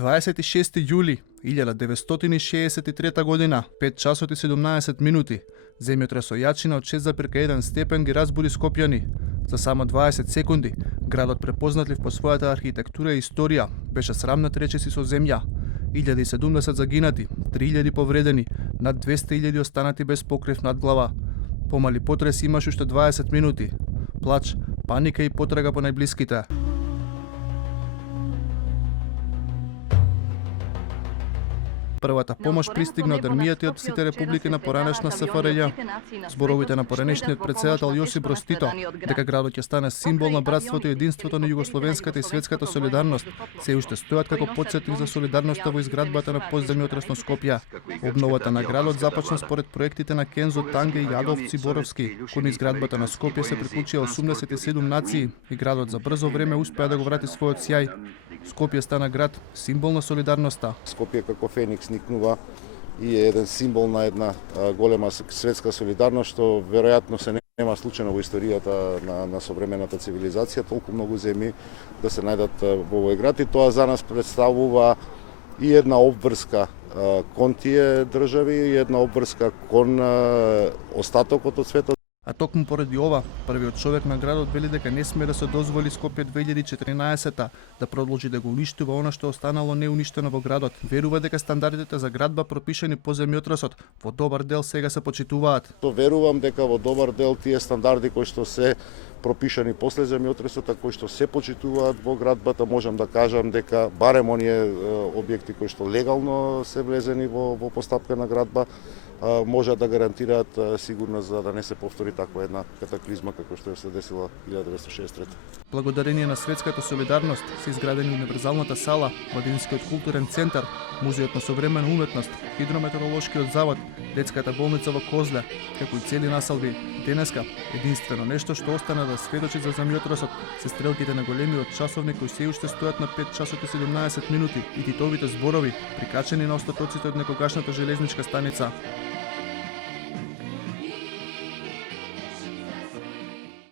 26 јули 1963 година, 5 часот и 17 минути, земјотрес со јачина од 6,1 степен ги разбуди Скопјани. За само 20 секунди, градот препознатлив по својата архитектура и историја, беше срамнат речиси со земја. 1070 загинати, 3000 повредени, над 200.000 останати без покрив над глава. Помали потрес имаш уште 20 минути. Плач, паника и потрага по најблиските. Првата помош пристигна од армијата и од сите републики на поранешна СФРЈ. Зборовите на поранешниот председател Јосип Броз Тито, дека градот ќе стане символ на братството и единството на југословенската и светската солидарност, се уште стојат како потсетник за солидарноста во изградбата на постземјотресно Скопје. Обновата на градот започна според проектите на Кензо Танге и Адолф Циборовски. Кон изградбата на Скопје се приклучија 87 нации и градот за брзо време успеа да го врати својот сјај. Скопје стана град символ на солидарноста. Скопје како феникс никнува и е еден символ на една голема светска солидарност, што веројатно се нема случајно во историјата на современата цивилизација, толку многу земји да се најдат во овој град, и тоа за нас представува и една обврска кон тие држави, и една обврска кон остатокот од светот. А токму поради ова, првиот човек на градот вели дека не сме да се дозволи Скопје 2014 да продолжи да го уништува она што останало неуништено во градот. Верува дека стандардите за градба пропишани по земјотресот во добар дел сега се почитуваат. Верувам дека во добар дел тие стандарди кои што се пропишани после земјотресот, а кои што се почитуваат во градбата, можам да кажам дека барем оние објекти кои што легално се влезени во постапка на градба, може да гарантираат сигурност за да не се повтори таква една катаклизма како што се десила 1963. Благодарение на светската солидарност се изградени универзалната сала, Младинскиот културен центар, Музеот на современа уметност, Хидрометеоролошкиот завод, детската болница во Козле, како и цели населби. Денеска, единствено нешто што остана да сведочи за земјотресот се стрелките на големиот часовник кои се уште стојат на 5 часот и 17 минути и титовите зборови прикачени на остатоците од некогашната железничка станица.